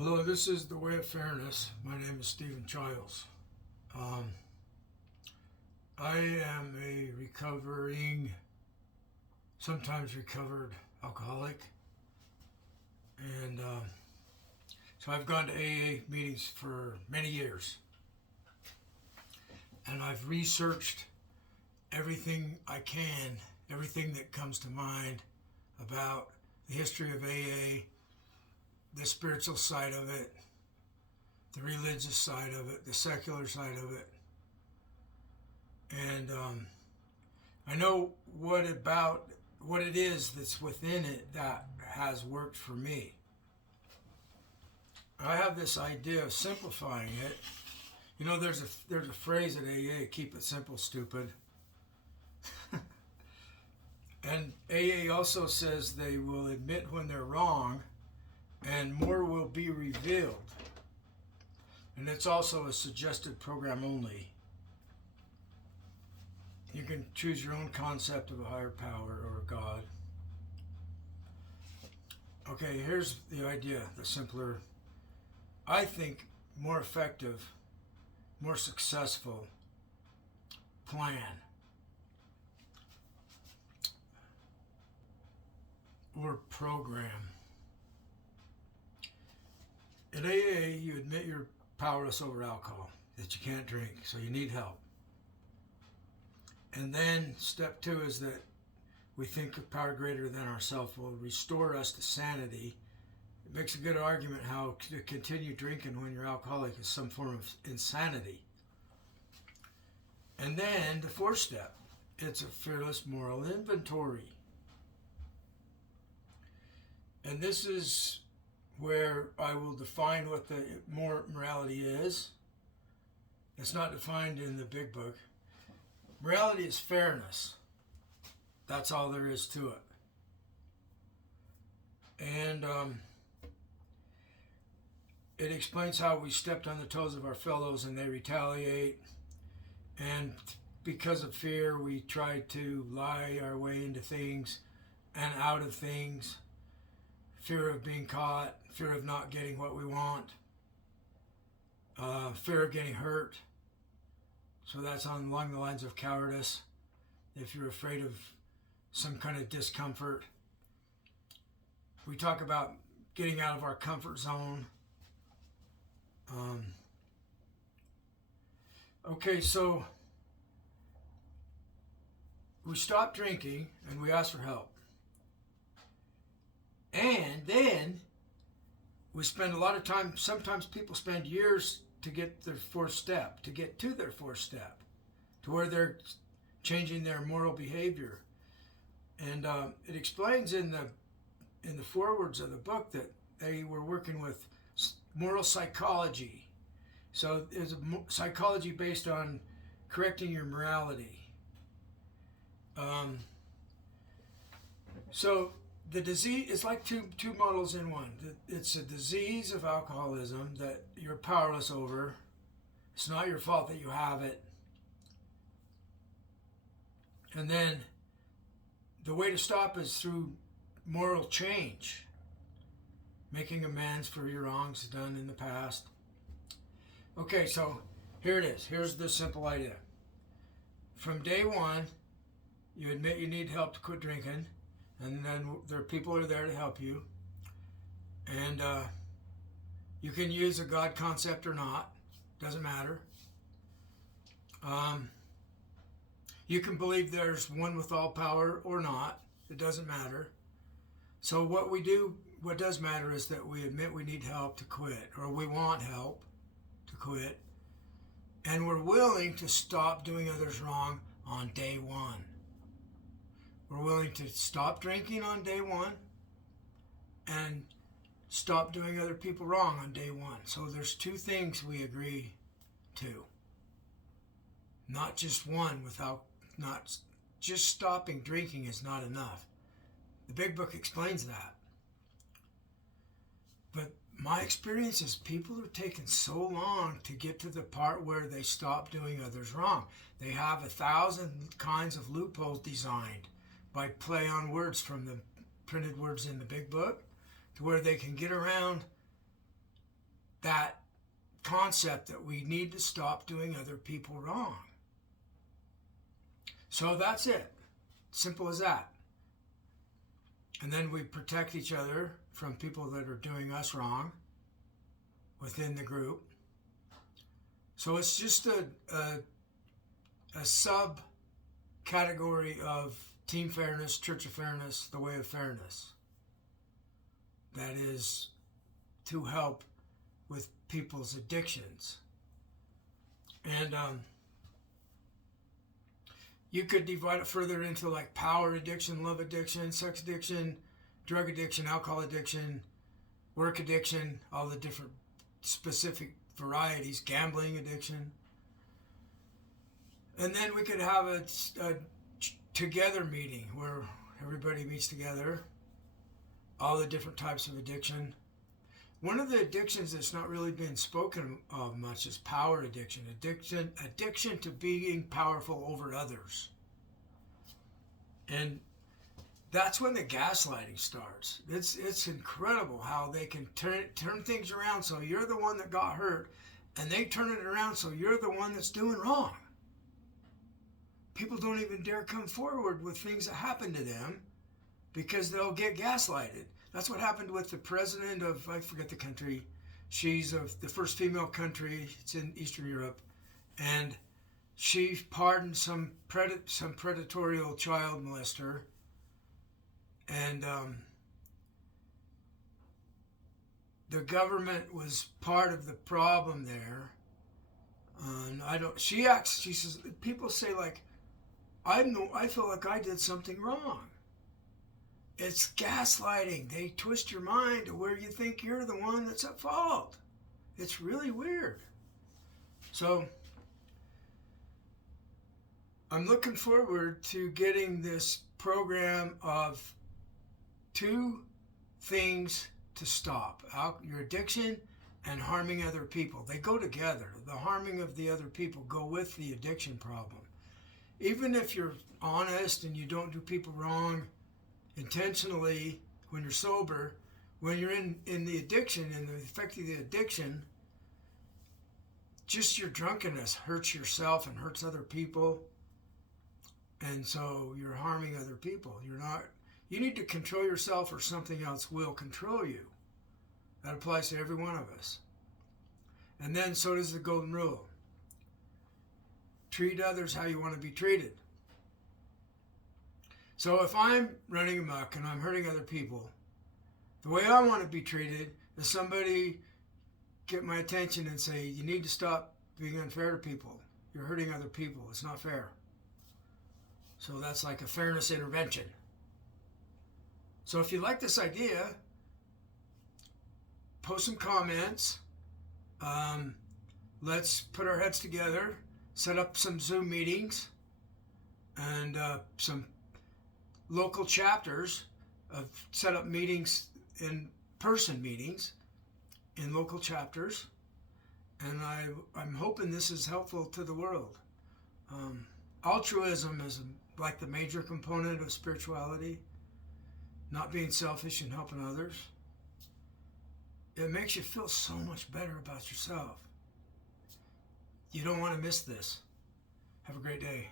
Hello, this is The Way of Fairness. My name is Stephen Childs. I am a sometimes recovered alcoholic. And so I've gone to AA meetings for many years. And I've researched everything I can, everything that comes to mind about the history of AA, the spiritual side of it, the religious side of it, the secular side of it. And I know what it is that's within it that has worked for me. I have this idea of simplifying it. You know, there's a phrase at AA, keep it simple, stupid. And AA also says they will admit when they're wrong and more will be revealed. And it's also a suggested program only. You can choose your own concept of a higher power or a God. Okay, here's the idea, the simpler, I think, more effective, more successful plan or program. At AA, you admit you're powerless over alcohol, that you can't drink, so you need help. And then step 2 is that we think a power greater than ourselves will restore us to sanity. It makes a good argument how to continue drinking when you're alcoholic is some form of insanity. And then the 4th step, it's a fearless moral inventory. And this is where I will define what the morality is. It's not defined in the big book. Morality is fairness. That's all there is to it. And it explains how we stepped on the toes of our fellows and they retaliate. And because of fear, we try to lie our way into things and out of things. Fear of being caught, fear of not getting what we want, fear of getting hurt. So that's along the lines of cowardice. If you're afraid of some kind of discomfort. We talk about getting out of our comfort zone. Okay, so we stop drinking and we ask for help. And then we spend a lot of time, sometimes people spend years to get their 4th step, to get to their 4th step, to where they're changing their moral behavior. And it explains in the forewords of the book that they were working with moral psychology. So it's a psychology based on correcting your morality. So the disease is like two models in one. It's a disease of alcoholism that you're powerless over. It's not your fault that you have it. And then the way to stop is through moral change, making amends for your wrongs done in the past. Okay, so here it is. Here's the simple idea. From day 1, you admit you need help to quit drinking. And then people are there to help you. And you can use a God concept or not. Doesn't matter. You can believe there's one with all power or not. It doesn't matter. So what does matter is that we admit we need help to quit, or we want help to quit. And we're willing to stop doing others wrong on day 1. We're willing to stop drinking on day 1 and stop doing other people wrong on day 1. So there's 2 things we agree to. Not just one not just stopping drinking is not enough. The big book explains that. But my experience is people are taking so long to get to the part where they stop doing others wrong. They have 1,000 kinds of loopholes designed by play on words from the printed words in the big book to where they can get around that concept that we need to stop doing other people wrong. So that's it. Simple as that. And then we protect each other from people that are doing us wrong within the group. So it's just a sub-category of team fairness, church of fairness, the way of fairness. That is to help with people's addictions. And you could divide it further into like power addiction, love addiction, sex addiction, drug addiction, alcohol addiction, work addiction, all the different specific varieties, gambling addiction. And then we could have a together meeting where everybody meets together, all the different types of addiction. One of the addictions that's not really been spoken of much is power addiction. Addiction to being powerful over others. And that's when the gaslighting starts. It's incredible how they can turn things around so you're the one that got hurt, and they turn it around so you're the one that's doing wrong. People don't even dare come forward with things that happened to them because they'll get gaslighted. That's what happened with the president of, I forget the country. She's of the first female country. It's in Eastern Europe. And she pardoned some predatory child molester. And the government was part of the problem there. And she says, people say like, I feel like I did something wrong. It's gaslighting. They twist your mind to where you think you're the one that's at fault. It's really weird. So I'm looking forward to getting this program of 2 things to stop. Your addiction and harming other people. They go together. The harming of the other people go with the addiction problem. Even if you're honest and you don't do people wrong intentionally when you're sober, when you're in the addiction and the effect of the addiction, just your drunkenness hurts yourself and hurts other people. And so you're harming other people. You need to control yourself or something else will control you. That applies to every one of us. And then so does the golden rule. Treat others how you want to be treated. So if I'm running amok and I'm hurting other people, the way I want to be treated is somebody get my attention and say, you need to stop being unfair to people. You're hurting other people. It's not fair. So that's like a fairness intervention. So if you like this idea, post some comments. Let's put our heads together, set up some Zoom meetings, and some local chapters of set up meetings, in-person meetings in local chapters. And I'm hoping this is helpful to the world. Altruism is like the major component of spirituality. Not being selfish and helping others. It makes you feel so much better about yourself. You don't want to miss this. Have a great day.